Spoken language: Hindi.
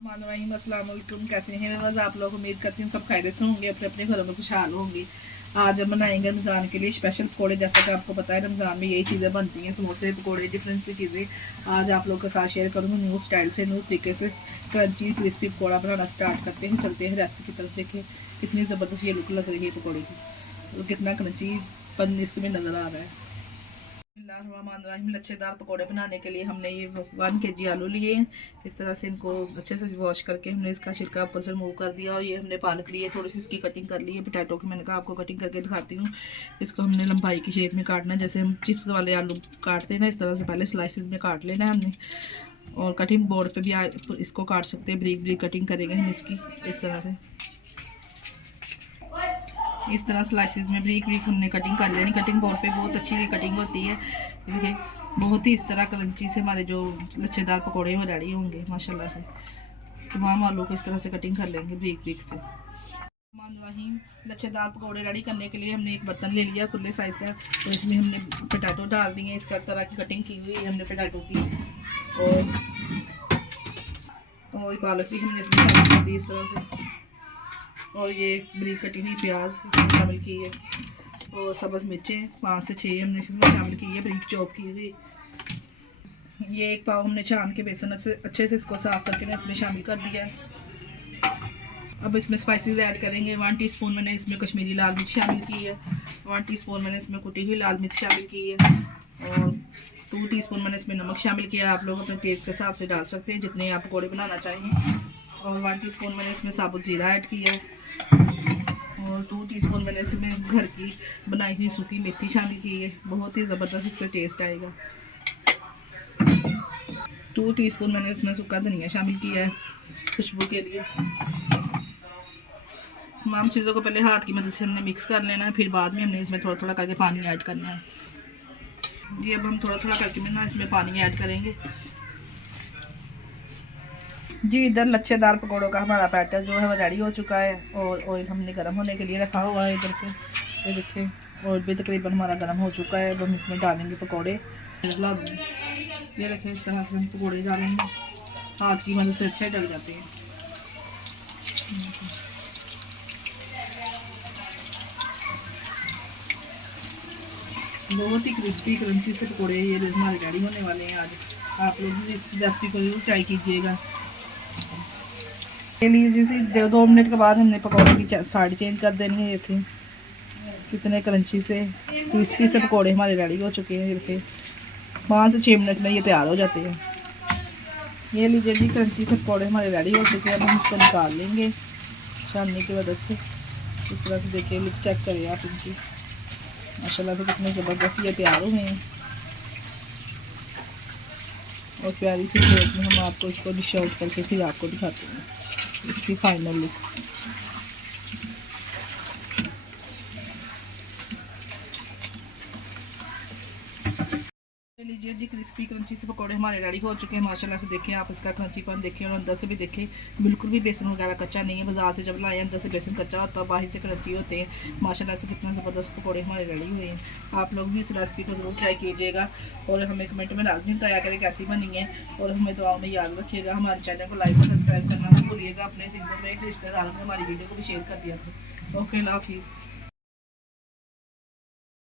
अस्सलाम वालेकुम। कैसे हैं बस आप लोग? उम्मीद करती हूँ सब खैरियत से होंगे, अपने अपने घरों में खुशहाल होंगे। आज हम बनाएंगे रमज़ान के लिए स्पेशल पकौड़े। जैसा कि आपको पता है रमज़ान में यही चीज़ें बनती हैं, समोसे पकौड़े, डिफरेंट सी चीज़ें आज आप लोगों के साथ शेयर करूँगी। न्यू स्टाइल से, न्यू तरीके से क्रंची क्रिस्पी पकौड़ा बनाना स्टार्ट करते हैं। चलते हैं रेसिपी की तरफ। देखें कितनी ज़बरदस्त ये लुक लग रही है पकौड़े की और कितना क्रंची पन इसमें नज़र आ रहा है। लच्छेदार पकौड़े बनाने के लिए हमने ये 1 kg आलू लिए हैं। इस तरह से इनको अच्छे से वॉश करके हमने इसका छिलका ऊपर से रिमूव कर दिया। और ये हमने पालक लिए, थोड़ी सी इसकी कटिंग कर ली है पोटैटो की। मैंने कहा आपको कटिंग करके दिखाती हूँ। इसको हमने लंबाई की शेप में काटना है, जैसे हम चिप्स वाले आलू काटते हैं ना, इस तरह से पहले स्लाइसिस में काट लेना है हमने। और कटिंग बोर्ड पर भी इसको काट सकते हैं, ब्रीक ब्रीक कटिंग करेंगे हम इसकी। इस तरह से इस तरह स्लाइसिस में ब्रीक ब्रीक हमने कटिंग कर लेनी। कटिंग बोर्ड पे बहुत अच्छी कटिंग होती है। देखिए बहुत ही इस तरह क्रंची से हमारे जो लच्छेदार पकौड़े वो रेडी होंगे माशाल्लाह से। तमाम आलू को इस तरह से कटिंग कर लेंगे ब्रीक ब्रीक से। वहीं लच्छेदार पकौड़े रेडी करने के लिए हमने एक बर्तन ले लिया खुले साइज़ का। तो इसमें हमने पोटैटो डाल दिए। इस तरह की कटिंग की हुई है हमने पोटैटो की। और तो पालक भी हमने इसमें शामिल कर दी इस तरह से। और ये ब्रीक कटी हुई प्याज इसमें शामिल की है। और सब्ज़ मिर्चें 5 से 6 हमने इसमें शामिल की है, ब्रीक चॉप की हुई। ये 1 पाव हमने छान के बेसन से अच्छे से इसको साफ़ करके ना इसमें शामिल कर दिया है। अब इसमें स्पाइसेस ऐड करेंगे। 1 टीस्पून मैंने इसमें कश्मीरी लाल मिर्च शामिल की है। 1 टीस्पून मैंने इसमें कुटी हुई लाल मिर्च शामिल की है। और 2 टीस्पून मैंने इसमें नमक शामिल किया। आप लोग अपने टेस्ट के हिसाब से डाल सकते हैं जितने आप पकौड़े बनाना चाहें। और 1 टीस्पून मैंने इसमें साबुत जीरा ऐड किया है। और 2 टीस्पून मैंने इसमें घर की बनाई हुई सूखी मेथी शामिल की है। बहुत ही ज़बरदस्त इससे टेस्ट आएगा। 2 टीस्पून मैंने इसमें सूखा धनिया शामिल किया है खुशबू के लिए। तमाम चीज़ों को पहले हाथ की मदद से हमने मिक्स कर लेना है, फिर बाद में हमने इसमें थोड़ा थोड़ा करके पानी ऐड करना है। ये अब हम थोड़ा थोड़ा करके ना इसमें पानी ऐड करेंगे जी। इधर लच्छेदार पकौड़ों का हमारा बैटर जो है वो रेडी हो चुका है। और ऑयल हमने गर्म होने के लिए रखा हुआ है इधर से। ये देखें ऑयल भी तकरीबन हमारा गर्म हो चुका है। अब हम इसमें डालेंगे पकौड़े। ये देखें इस तरह से हम पकौड़े डालेंगे, हाथ की मदद से अच्छे डल जाते हैं। बहुत ही क्रिस्पी क्रंची से पकौड़े ये हमारे रेडी होने वाले हैं आज। आप लोग भी इस रेसिपी को जरूर ट्राई कीजिएगा। जैसे 2 मिनट के बाद हमने पकौड़े की साइड चेंज कर देनी है। देखें कितने क्रंची से क्रिस्पी से पकौड़े हमारे रेडी हो चुके हैं। देखें 5 से 6 मिनट में ये तैयार हो जाते हैं। ये लीजिए जी क्रंची से पकौड़े हमारे रेडी हो चुके हैं। अब हम इसको निकाल लेंगे छानने की मदद से। इस तरह से देखिए लुक चेक करिए आप इनकी, माशाल्लाह से कितने ज़बरदस्त ये तैयार हो गए हैं। और प्यारी सी प्लेट में हम आपको इसको डिश आउट करके फिर आपको दिखाते हैं इसकी फाइनल लुक। लीजिए जी क्रिस्पी क्रंची से पकौड़े हमारे रेडी हो चुके हैं माशाल्लाह से। देखें आप इसका क्रंचीपन देखें और अंदर से भी देखें बिल्कुल भी बेसन वगैरह कच्चा नहीं है। बाजार से जब लाए अंदर से बेसन कच्चा होता है, बाहर से क्रंची होते हैं। माशाल्लाह से कितना ज़बरदस्त पकौड़े हमारे रेडी हुए हैं। आप लोग भी इस रेसिपी को ज़रूर ट्राई कीजिएगा और हमें कमेंट में लाजमी बताया करें कैसी बनी है। और हमें दुआओं में याद रखिएगा। हमारे चैनल को लाइक और सब्सक्राइब करना ना भूलिएगा। अपने सीजन में एक रिश्तेदारों में हमारी वीडियो को भी शेयर कर दिया था। ओके अल्लाह हाफिज़।